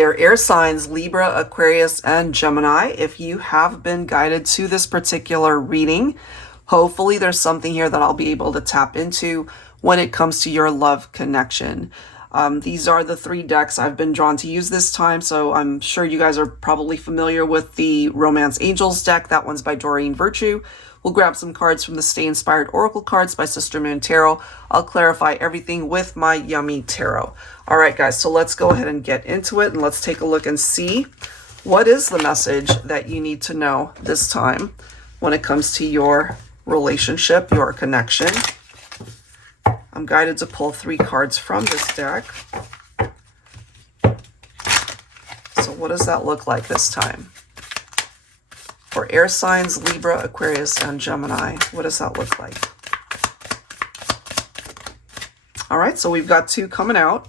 there, air signs, Libra, Aquarius, and Gemini. If you have been guided to this particular reading, hopefully there's something here that I'll be able to tap into when it comes to your love connection. These are the 3 decks I've been drawn to use this time, so I'm sure you guys are probably familiar with the Romance Angels deck. That one's by Doreen Virtue. We'll grab some cards from the Stay Inspired Oracle cards by Sister Moon Tarot. I'll clarify everything with my Yummy Tarot. All right, guys, so let's go ahead and get into it, and let's take a look and see what is the message that you need to know this time when it comes to your relationship, your connection. I'm guided to pull 3 cards from this deck. So what does that look like this time? For air signs, Libra, Aquarius, and Gemini, what does that look like? All right, so we've got 2 coming out.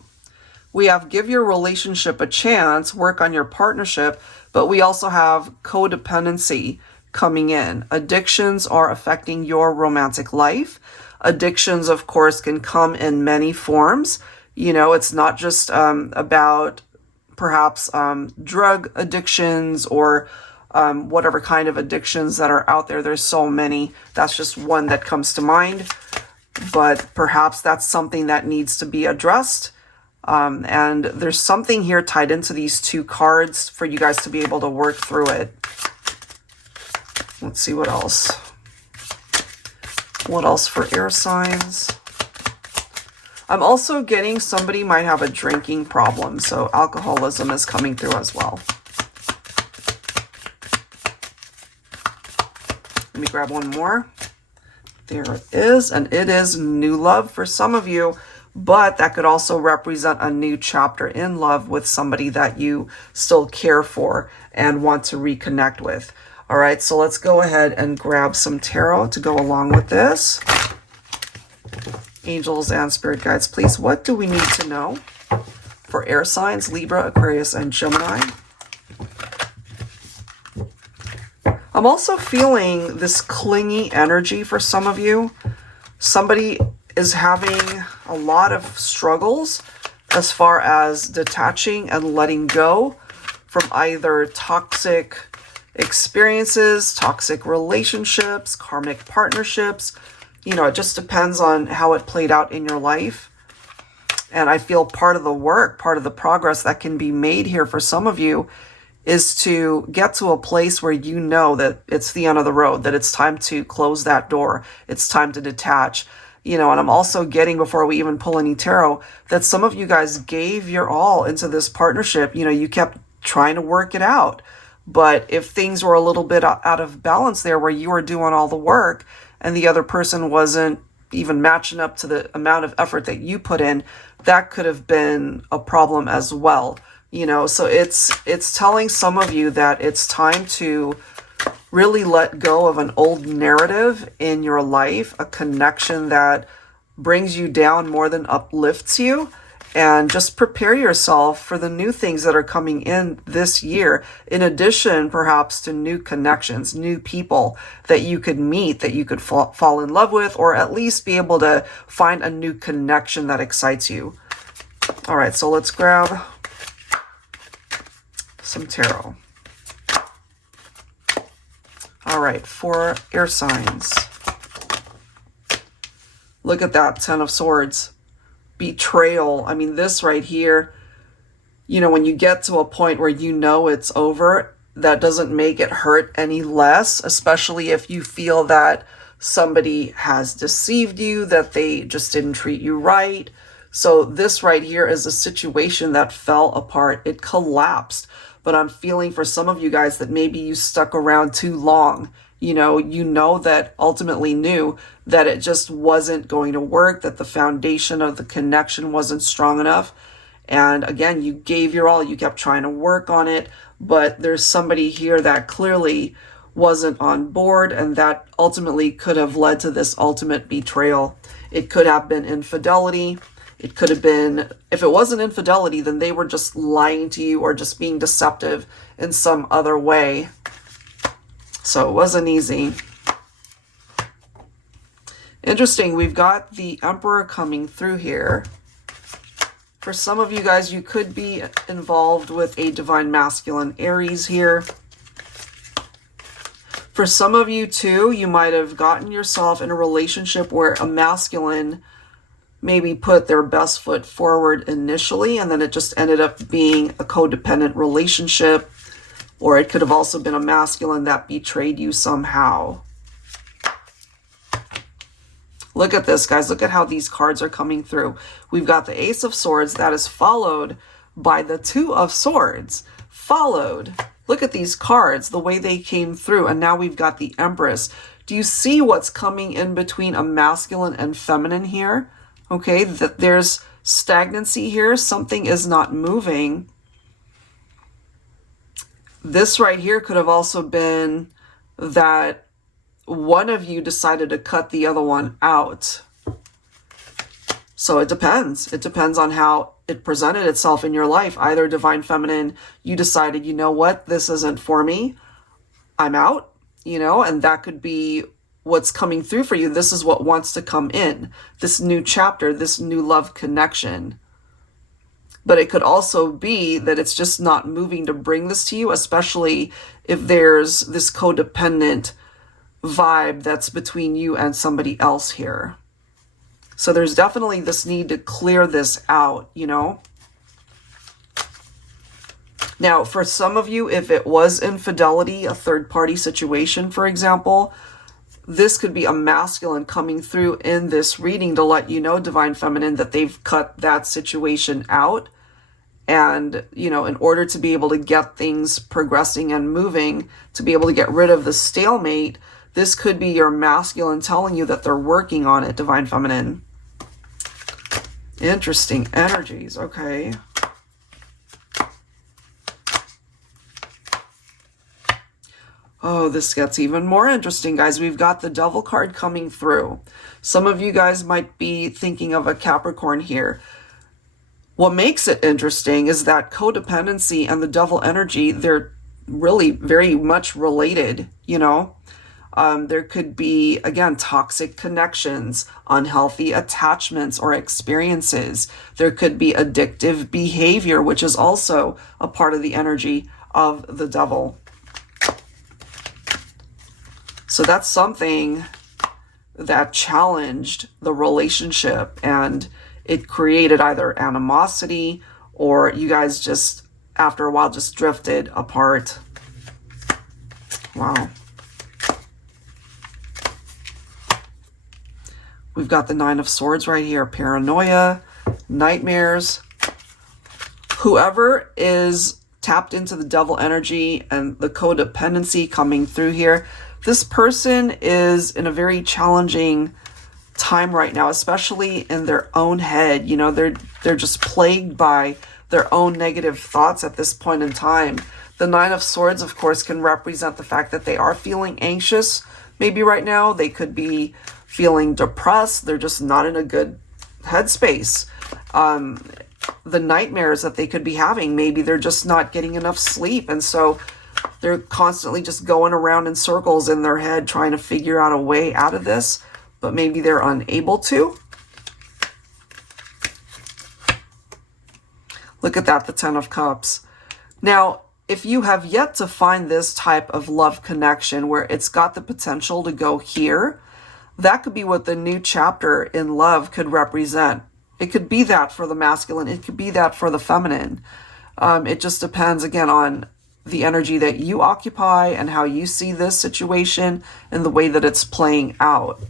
We have give your relationship a chance, work on your partnership, but we also have codependency coming in. Addictions are affecting your romantic life. Addictions, of course, can come in many forms. You know, it's not just about perhaps drug addictions or whatever kind of addictions that are out there. There's so many. That's just one that comes to mind. But perhaps that's something that needs to be addressed. And there's something here tied into these 2 cards for you guys to be able to work through it. Let's see what else. What else for air signs? I'm also getting somebody might have a drinking problem, so alcoholism is coming through as well. Let me grab one more. There it is, and it is new love for some of you, but that could also represent a new chapter in love with somebody that you still care for and want to reconnect with. All right, so let's go ahead and grab some tarot to go along with this. Angels and spirit guides, please, what do we need to know for air signs, Libra, Aquarius, and Gemini? I'm also feeling this clingy energy for some of you. Somebody is having a lot of struggles as far as detaching and letting go from either toxic experiences, toxic relationships, karmic partnerships. You know, it just depends on how it played out in your life. And I feel part of the work, part of the progress that can be made here for some of you is to get to a place where you know that it's the end of the road, that it's time to close that door. It's time to detach. You know, and I'm also getting, before we even pull any tarot, that some of you guys gave your all into this partnership. You know, you kept trying to work it out. But if things were a little bit out of balance there, where you were doing all the work and the other person wasn't even matching up to the amount of effort that you put in, that could have been a problem as well. You know, so it's telling some of you that it's time to really let go of an old narrative in your life, a connection that brings you down more than uplifts you, and just prepare yourself for the new things that are coming in this year, in addition perhaps to new connections, new people that you could meet, that you could fall in love with, or at least be able to find a new connection that excites you. All right, so let's grab some tarot. All right, for air signs. Look at that, 10 of Swords. Betrayal. I mean, this right here, you know, when you get to a point where you know it's over, that doesn't make it hurt any less, especially if you feel that somebody has deceived you, that they just didn't treat you right. So this right here is a situation that fell apart. It collapsed. But I'm feeling for some of you guys that maybe you stuck around too long. You know that ultimately knew that it just wasn't going to work, that the foundation of the connection wasn't strong enough. And again, you gave your all, you kept trying to work on it, but there's somebody here that clearly wasn't on board, and that ultimately could have led to this ultimate betrayal. It could have been infidelity. It could have been, if it wasn't infidelity, then they were just lying to you or just being deceptive in some other way. So it wasn't easy. Interesting, we've got the Emperor coming through here. For some of you guys, you could be involved with a divine masculine Aries here. For some of you too, you might have gotten yourself in a relationship where a masculine maybe put their best foot forward initially, and then it just ended up being a codependent relationship. Or it could have also been a masculine that betrayed you somehow. Look at this, guys. Look at how these cards are coming through. We've got the Ace of Swords that is followed by the Two of Swords. Followed. Look at these cards, the way they came through. And now we've got the Empress. Do you see what's coming in between a masculine and feminine here? Okay, that there's stagnancy here. Something is not moving. This right here could have also been that one of you decided to cut the other one out. So it depends. It depends on how it presented itself in your life. Either divine feminine, you decided, you know what, this isn't for me. I'm out, you know, and that could be what's coming through for you. This is what wants to come in. This new chapter, this new love connection. But it could also be that it's just not moving to bring this to you, especially if there's this codependent vibe that's between you and somebody else here. So there's definitely this need to clear this out, you know. Now, for some of you, if it was infidelity, a third-party situation, for example, this could be a masculine coming through in this reading to let you know, divine feminine, that they've cut that situation out. And, you know, in order to be able to get things progressing and moving, to be able to get rid of the stalemate, this could be your masculine telling you that they're working on it, divine feminine. Interesting energies, okay. Oh, this gets even more interesting, guys. We've got the Devil card coming through. Some of you guys might be thinking of a Capricorn here. What makes it interesting is that codependency and the Devil energy, they're really very much related, you know. There could be, again, toxic connections, unhealthy attachments or experiences. There could be addictive behavior, which is also a part of the energy of the Devil. So that's something that challenged the relationship, and it created either animosity or you guys just, after a while, just drifted apart. Wow. We've got the Nine of Swords right here. Paranoia, nightmares. Whoever is tapped into the Devil energy and the codependency coming through here, this person is in a very challenging time right now, especially in their own head. You know, they're just plagued by their own negative thoughts at this point in time. The Nine of Swords, of course, can represent the fact that they are feeling anxious. Maybe right now they could be feeling depressed. They're just not in a good headspace. The nightmares that they could be having, maybe they're just not getting enough sleep. And so they're constantly just going around in circles in their head trying to figure out a way out of this, but maybe they're unable to. Look at that, the Ten of Cups. Now, if you have yet to find this type of love connection where it's got the potential to go here, that could be what the new chapter in love could represent. It could be that for the masculine. It could be that for the feminine. It just depends, again, on the energy that you occupy and how you see this situation and the way that it's playing out.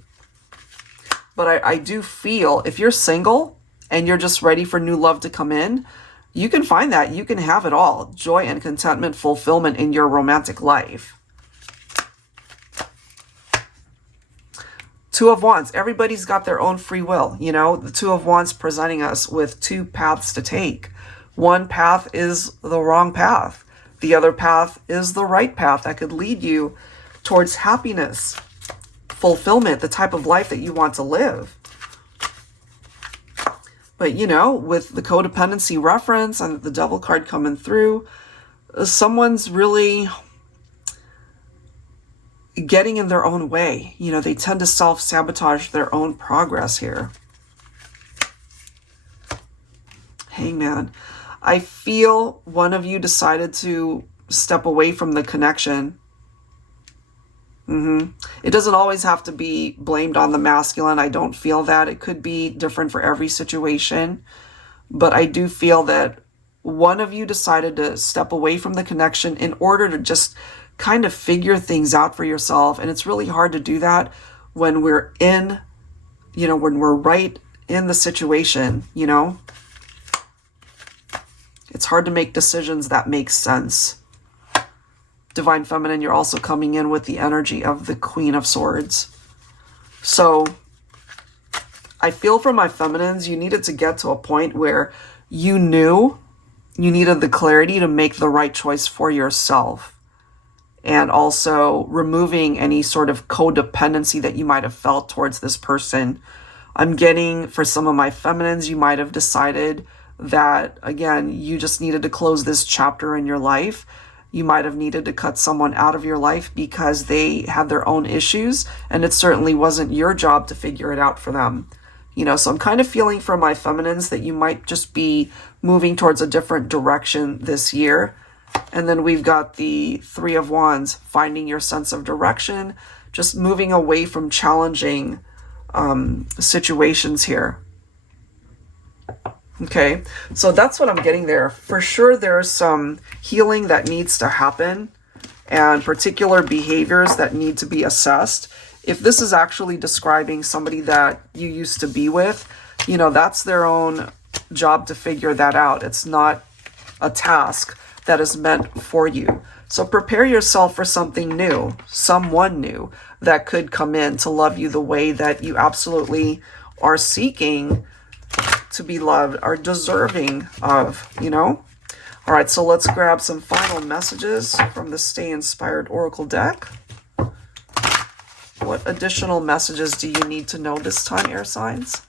But I do feel if you're single and you're just ready for new love to come in, you can find that. You can have it all. Joy and contentment, fulfillment in your romantic life. Two of Wands. Everybody's got their own free will. You know, the Two of Wands presenting us with two paths to take. One path is the wrong path. The other path is the right path that could lead you towards happiness, fulfillment, the type of life that you want to live. But, you know, with the codependency reference and the Devil card coming through, someone's really getting in their own way. You know, they tend to self-sabotage their own progress here. Hangman. I feel one of you decided to step away from the connection. It doesn't always have to be blamed on the masculine. I don't feel that. It could be different for every situation. But I do feel that one of you decided to step away from the connection in order to just kind of figure things out for yourself. And it's really hard to do that when we're in, when we're right in the situation, It's hard to make decisions that make sense. Divine Feminine, you're also coming in with the energy of the Queen of Swords. So I feel for my feminines, you needed to get to a point where you knew you needed the clarity to make the right choice for yourself. And also removing any sort of codependency that you might have felt towards this person. I'm getting, for some of my feminines, you might have decided that, again, you just needed to close this chapter in your life. You might have needed to cut someone out of your life because they had their own issues, and it certainly wasn't your job to figure it out for them. So I'm kind of feeling for my feminines that you might just be moving towards a different direction this year. And then we've got the Three of Wands, finding your sense of direction, just moving away from challenging situations here. Okay, so that's what I'm getting there. For sure, there's some healing that needs to happen and particular behaviors that need to be assessed. If this is actually describing somebody that you used to be with, that's their own job to figure that out. It's not a task that is meant for you. So prepare yourself for something new, someone new that could come in to love you the way that you absolutely are seeking to be loved, are deserving of, All right, so let's grab some final messages from the Stay Inspired Oracle deck. What additional messages do you need to know this time, air signs?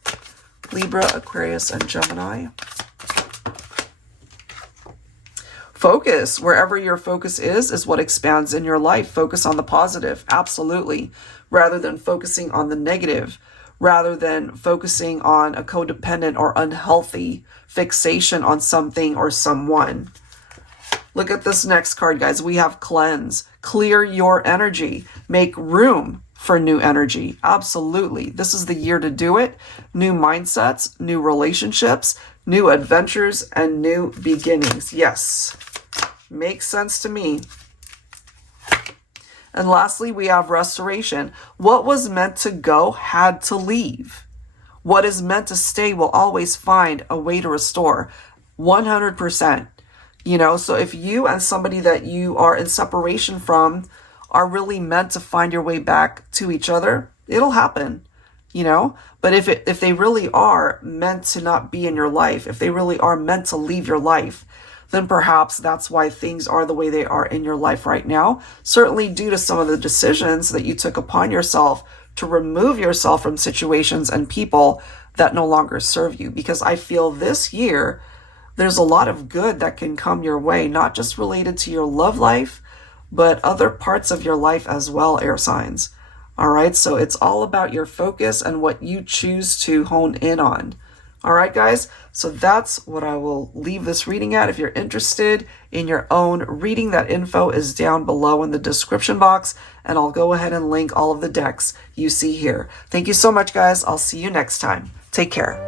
Libra, Aquarius, and Gemini. Focus. Wherever your focus is what expands in your life. Focus on the positive, absolutely, rather than focusing on the negative, rather than focusing on a codependent or unhealthy fixation on something or someone. Look at this next card, guys. We have Cleanse. Clear your energy. Make room for new energy. Absolutely. This is the year to do it. New mindsets, new relationships, new adventures, and new beginnings. Yes. Makes sense to me. And lastly, we have Restoration. What was meant to go had to leave. What is meant to stay will always find a way to restore. 100%. So if you and somebody that you are in separation from are really meant to find your way back to each other, it'll happen, But if they really are meant to not be in your life, if they really are meant to leave your life, then perhaps that's why things are the way they are in your life right now. Certainly due to some of the decisions that you took upon yourself to remove yourself from situations and people that no longer serve you. Because I feel this year, there's a lot of good that can come your way, not just related to your love life, but other parts of your life as well, air signs. All right, so it's all about your focus and what you choose to hone in on. All right, guys, so that's what I will leave this reading at. If you're interested in your own reading, that info is down below in the description box, and I'll go ahead and link all of the decks you see here. Thank you so much, guys. I'll see you next time. Take care.